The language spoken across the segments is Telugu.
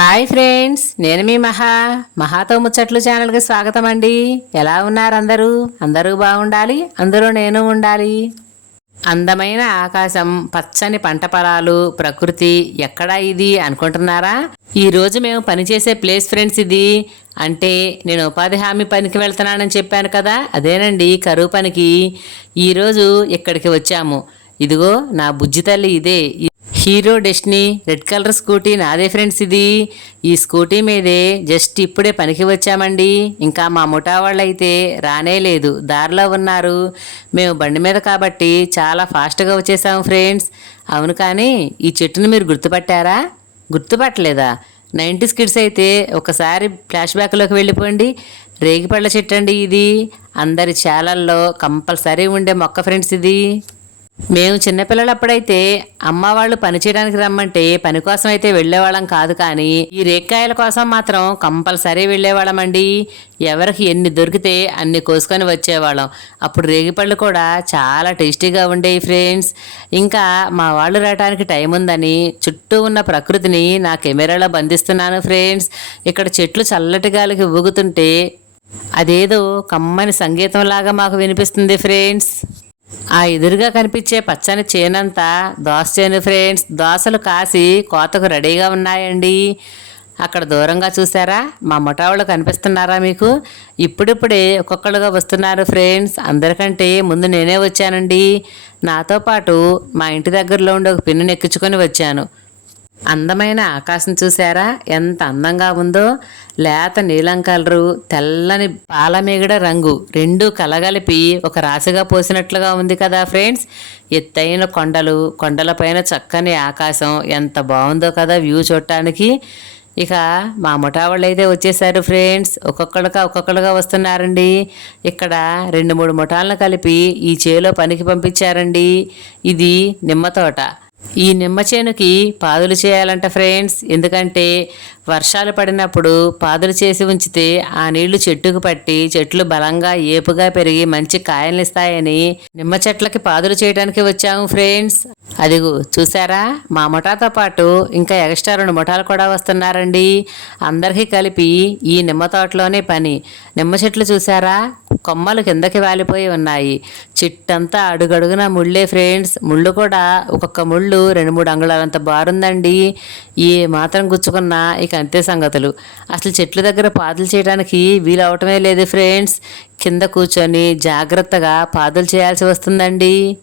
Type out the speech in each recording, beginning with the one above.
హాయ్ ఫ్రెండ్స్ నేను మీ మహా. మహాతో ముచ్చట్లు ఛానల్కి స్వాగతం అండి ఎలా ఉన్నారు అందరూ? అందరూ బాగుండాలి అందరూ నేను ఉండాలి. అందమైన ఆకాశం పచ్చని పంట పొలాలు ప్రకృతి ఎక్కడా ఇది అనుకుంటున్నారా? ఈరోజు మేము పనిచేసే ప్లేస్ ఫ్రెండ్స్ ఇది. అంటే నేను ఉపాధి హామీ పనికి వెళ్తున్నానని చెప్పాను కదా అదేనండి కరువు పనికి. ఈరోజు ఇక్కడికి వచ్చాము. ఇదిగో నా బుజ్జి తల్లి ఇదే. Hero Destiny red colour scooty నాదే ఫ్రెండ్స్ ఇది. ఈ స్కూటీ మీదే జస్ట్ ఇప్పుడే పనికి వచ్చామండి. ఇంకా మా ముఠా వాళ్ళు అయితే రానే లేదు దారిలో ఉన్నారు. మేము బండి మీద కాబట్టి చాలా ఫాస్ట్గా వచ్చేసాము ఫ్రెండ్స్. అవును కానీ ఈ చెట్టును మీరు గుర్తుపట్టారా? గుర్తుపట్టలేదా? నైంటీస్ కిడ్స్ అయితే ఒకసారి ఫ్లాష్ బ్యాక్లోకి వెళ్ళిపోండి. రేగిపళ్ళ చెట్టు అండి ఇది. అందరి చేలల్లో కంపల్సరీ ఉండే మొక్క ఫ్రెండ్స్ ఇది. మేము చిన్నపిల్లలప్పుడైతే అమ్మ వాళ్ళు పని చేయడానికి రమ్మంటే పని కోసం అయితే వెళ్ళేవాళ్ళం కాదు కానీ ఈ రేక్కాయల కోసం మాత్రం కంపల్సరీ వెళ్ళేవాళ్ళమండి. ఎవరికి ఎన్ని దొరికితే అన్ని కోసుకొని వచ్చేవాళ్ళం. అప్పుడు రేగిపళ్ళు కూడా చాలా టేస్టీగా ఉండేవి ఫ్రెండ్స్. ఇంకా మా వాళ్ళు రావడానికి టైం ఉందని చుట్టూ ఉన్న ప్రకృతిని నా కెమెరాలో బంధిస్తున్నాను ఫ్రెండ్స్. ఇక్కడ చెట్లు చల్లటి గాలికి ఊగుతుంటే అదేదో కమ్మని సంగీతంలాగా మాకు వినిపిస్తుంది ఫ్రెండ్స్. ఆ ఎదురుగా కనిపించే పచ్చని చేనంతా దోస చేను ఫ్రెండ్స్. దోసలు కాసి కోతకు రెడీగా ఉన్నాయండి. అక్కడ దూరంగా చూసారా? మా ముఠావాళ్ళు కనిపిస్తున్నారా మీకు? ఇప్పుడిప్పుడే ఒక్కొక్కరుగా వస్తున్నారు ఫ్రెండ్స్. అందరికంటే ముందు నేనే వచ్చానండి. నాతో పాటు మా ఇంటి దగ్గరలో ఉండే ఒక పిన్నుని ఎక్కించుకొని వచ్చాను. అందమైన ఆకాశం చూసారా ఎంత అందంగా ఉందో. లేత నీలం కలరు తెల్లని పాలమేగడ రంగు. రెండు కలగలిపి ఒక రాశిగా పోసినట్లుగా ఉంది కదా ఫ్రెండ్స్. ఎత్తైన కొండలు కొండలపైన చక్కని ఆకాశం. ఎంత బాగుందో కదా వ్యూ చూడటానికి. ఇక మా ముఠా వాళ్ళు అయితే వచ్చేసారు ఫ్రెండ్స్. ఒక్కొక్కడుగా ఒక్కొక్కడుగా వస్తున్నారండి. ఇక్కడ రెండు మూడు ముఠాలను కలిపి ఈ చేలో పనికి పంపించారండి. ఇది నిమ్మ తోట. ఈ నిమ్మ చేనుకి పాదులు చేయాలంట ఫ్రెండ్స్. ఎందుకంటే వర్షాలు పడినప్పుడు పాదులు చేసి ఉంచితే ఆ నీళ్ళు చెట్టుకు పట్టి చెట్లు బలంగా ఏపుగా పెరిగి మంచి కాయలు ఇస్తాయని నిమ్మ చెట్లకి పాదులు చేయడానికి వచ్చాము ఫ్రెండ్స్. అదిగో చూసారా? మా ముఠాతో పాటు ఇంకా ఎక్స్ట్రా రెండు ముఠాలు కూడా వస్తున్నారండి. అందరికీ కలిపి ఈ నిమ్మ తోటలోనే పని. నిమ్మ చెట్లు చూసారా? కొమ్మలు కిందకి వాలిపోయి ఉన్నాయి. చిట్టంతా అడుగడుగున ముళ్ళే ఫ్రెండ్స్. ముళ్ళు కూడా ఒక్కొక్క ముళ్ళు రెండు మూడు అంగుళాలంత బారుందండి. ఏ మాత్రం గుచ్చుకున్నా ఇక అంతే సంగతులు. అసలు చెట్ల దగ్గర పాదులు చేయడానికి వీలు అవటమే లేదు ఫ్రెండ్స్. కింద కూర్చొని జాగ్రత్తగా పాదులు చేయాల్సి వస్తుందండి.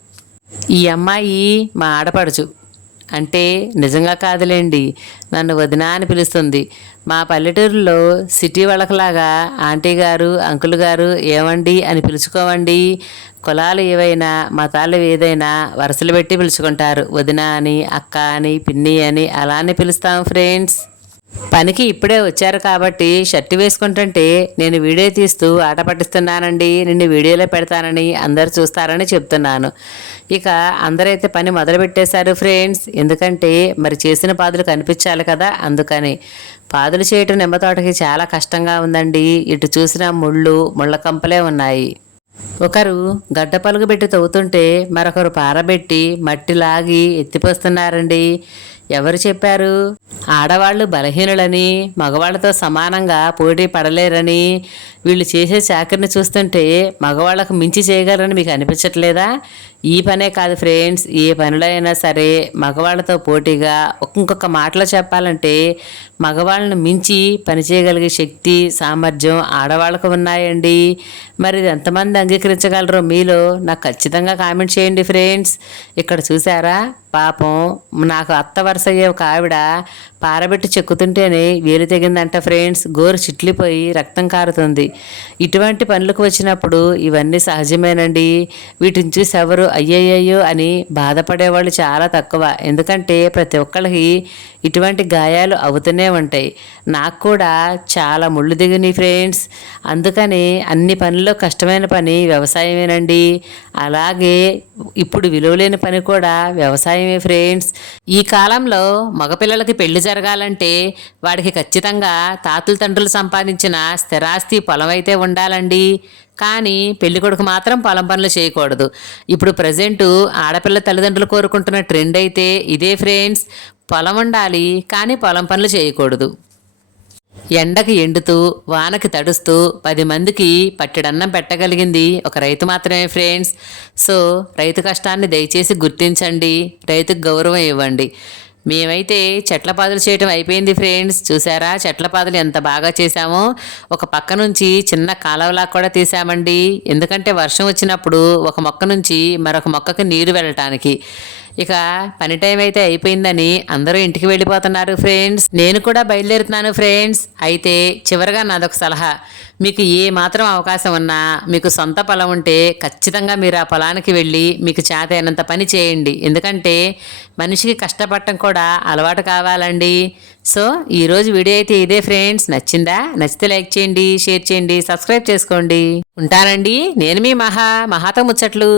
ఈ అమ్మాయి మా ఆడపడుచు. అంటే నిజంగా కాదులేండి. నన్ను వదిన అని పిలుస్తుంది. మా పల్లెటూరులో సిటీ వాళ్ళకలాగా ఆంటీ గారు అంకుల్ గారు ఏమండి అని పిలుచుకోవండి. కులాలు ఏవైనా మతాలు ఏదైనా వరుసలు పెట్టి పిలుచుకుంటారు. వదిన అని అక్క అని పిన్ని అని అలానే పిలుస్తాం ఫ్రెండ్స్. పనికి ఇప్పుడే వచ్చారు కాబట్టి షర్ట్ వేసుకుంటుంటే నేను వీడియో తీస్తూ ఆట పట్టిస్తున్నానండి నిన్ను వీడియోలో పెడతానని అందరు చూస్తారని చెప్తున్నాను. ఇక అందరైతే పని మొదలు పెట్టేశారు ఫ్రెండ్స్. ఎందుకంటే మరి చేసిన పాదులు కనిపించాలి కదా అందుకని. పాదులు చేయటం నిమ్మ తోటకి చాలా కష్టంగా ఉందండి. ఇటు చూసిన ముళ్ళు ముళ్ళ కంపలే ఉన్నాయి. ఒకరు గడ్డ పలుగు పెట్టి తవ్వుతుంటే మరొకరు పారబెట్టి మట్టి లాగి ఎత్తిపోస్తున్నారండి. ఎవరు చెప్పారు? ఆడవాళ్ళు బలహీనులని మగవాళ్ళతో సమానంగా పోటీ పడలేరని వీళ్ళు చేసే చాకరిని చూస్తుంటే మగవాళ్ళకు మించి చేయగలరని మీకు అనిపించట్లేదా? ఈ పనే కాదు ఫ్రెండ్స్ ఏ పనిలో అయినా సరే మగవాళ్ళతో పోటీగా ఇంకొక మాటలో చెప్పాలంటే మగవాళ్ళను మించి పని చేయగలిగే శక్తి సామర్థ్యం ఆడవాళ్ళకు ఉన్నాయండి. మరి ఇది ఎంతమంది అంగీకరించగలరో మీలో నాకు ఖచ్చితంగా కామెంట్ చేయండి ఫ్రెండ్స్. ఇక్కడ చూసారా పాపం నాకు అత్త వరుస అయ్యే ఒక ఆవిడ పారబెట్టి చెక్కుతుంటేనే వేలు తెగిందంట ఫ్రెండ్స్. గోరు చిట్లిపోయి రక్తం కారుతుంది. ఇటువంటి పనులకు వచ్చినప్పుడు ఇవన్నీ సహజమేనండి. వీటిని చూసి ఎవరు అయ్యయ్యో అని బాధపడేవాళ్ళు చాలా తక్కువ. ఎందుకంటే ప్రతి ఒక్కరికి ఇటువంటి గాయాలు అవుతూనే ఉంటాయి. నాకు కూడా చాలా ముళ్ళు దిగినాయి ఫ్రెండ్స్. అందుకని అన్ని పనుల్లో కష్టమైన పని వ్యవసాయమేనండి. అలాగే ఇప్పుడు విలువలేని పని కూడా వ్యవసాయం విషయమే ఫ్రెండ్స్ ఈ కాలంలో మగపిల్లలకి పెళ్ళి జరగాలంటే వాడికి ఖచ్చితంగా తాతలు తండ్రులు సంపాదించిన స్థిరాస్తి పొలం అయితే ఉండాలండి. కానీ పెళ్ళి కొడుకు మాత్రం పొలం పనులు చేయకూడదు. ఇప్పుడు ప్రజెంట్ ఆడపిల్ల తల్లిదండ్రులు కోరుకుంటున్న ట్రెండ్ అయితే ఇదే ఫ్రెండ్స్ పొలం ఉండాలి కానీ పొలం పనులు చేయకూడదు. ఎండకి ఎండుతూ వానకి తడుస్తూ పది మందికి పట్టెడన్నం పెట్టగలిగింది ఒక రైతు మాత్రమే ఫ్రెండ్స్. సో రైతు కష్టాన్ని దయచేసి గుర్తించండి రైతుకు గౌరవం ఇవ్వండి. మేమైతే చెట్ల పాదులు చేయటం అయిపోయింది ఫ్రెండ్స్. చూసారా? చెట్ల పాదులు ఎంత బాగా చేశామో. ఒక పక్క నుంచి చిన్న కాలువలా కూడా తీసామండి ఎందుకంటే వర్షం వచ్చినప్పుడు ఒక మొక్క నుంచి మరొక మొక్కకి నీరు వెళ్ళటానికి. ఇక పని టైం అయితే అయిపోయిందని అందరూ ఇంటికి వెళ్ళిపోతున్నారు ఫ్రెండ్స్ నేను కూడా బయలుదేరుతున్నాను ఫ్రెండ్స్ అయితే చివరిగా నాదొక సలహా. మీకు ఏ మాత్రం అవకాశం ఉన్నా మీకు సొంత పొలం ఉంటే ఖచ్చితంగా మీరు ఆ పొలానికి వెళ్ళి మీకు చేతైనంత పని చేయండి. ఎందుకంటే మనిషికి కష్టపడటం కూడా అలవాటు కావాలండి. సో ఈరోజు వీడియో అయితే ఇదే ఫ్రెండ్స్ నచ్చిందా? నచ్చితే లైక్ చేయండి షేర్ చేయండి సబ్స్క్రైబ్ చేసుకోండి. ఉంటానండి. నేను మీ మహా మహాతో ముచ్చట్లు.